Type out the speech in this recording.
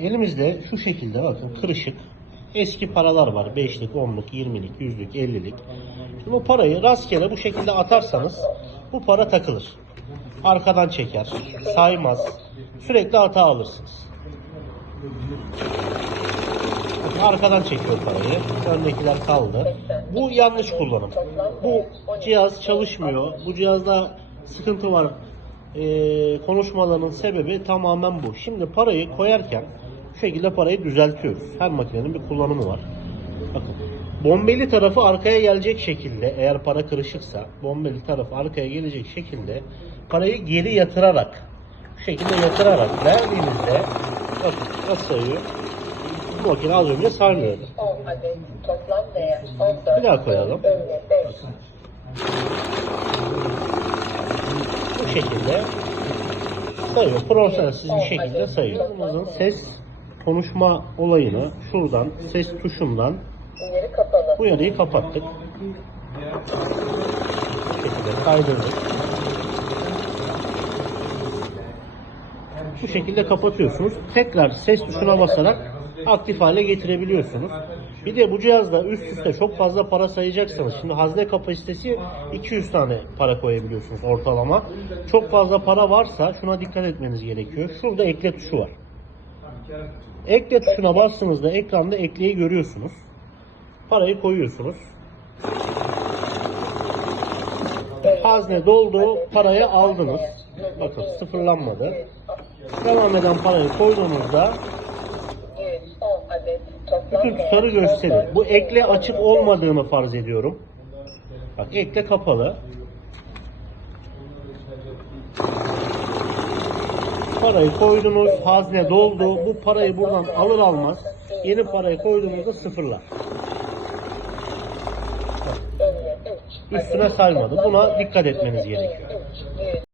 elimizde şu şekilde bakın kırışık eski paralar var. 5'lik, 10'luk, 20'lik, 100'lük, 50'lik. Şimdi bu parayı rastgele bu şekilde atarsanız bu para takılır. Arkadan çeker, saymaz. Sürekli hata alırsınız. Arkadan çekiyor parayı. Öndekiler kaldı. Bu yanlış kullanım. Bu cihaz çalışmıyor. Bu cihazda sıkıntı var. Ee, konuşmalarının sebebi tamamen bu. Şimdi parayı koyarken şu şekilde parayı düzeltiyoruz. Her makinenin bir kullanımı var. Bakın. Bombeli tarafı arkaya gelecek şekilde eğer para kırışıksa bombeli tarafı arkaya gelecek şekilde parayı geri yatırarak şu şekilde yatırarak verdiğinizde bakın nasıl sayıyor bu makine az önce sarmıyordu. 10 adet toplam değer 14. Bir daha koyalım. Bölü 5. Bu şekilde sayıyor. Profesyonelsiz bir şekilde sayıyor. Bunun ses konuşma olayını şuradan ses tuşundan bu yarıyı kapattık. Bu şekilde kaydırdık. Bu şekilde kapatıyorsunuz. Tekrar ses tuşuna basarak aktif hale getirebiliyorsunuz. Bir de bu cihazda üst üste çok fazla para sayacaksanız, şimdi hazne kapasitesi 200 tane para koyabiliyorsunuz ortalama. Çok fazla para varsa şuna dikkat etmeniz gerekiyor. Şurada ekle tuşu var. Ekle tuşuna bastığınızda ekranda ekleyi görüyorsunuz. Parayı koyuyorsunuz. Hazne doldu, parayı aldınız. Bakın sıfırlanmadı. Devam eden parayı koyduğunuzda 110 adet toplam bütün tutarı gösterir. 14. Bu ekle açık olmadığını farz ediyorum. Bak ekle kapalı. Parayı koydunuz, hazne doldu. Bu parayı buradan alır almaz yeni parayı koyduğunuzda sıfırlar. 53 Üstüne saymadı. Buna dikkat etmeniz gerekiyor. 100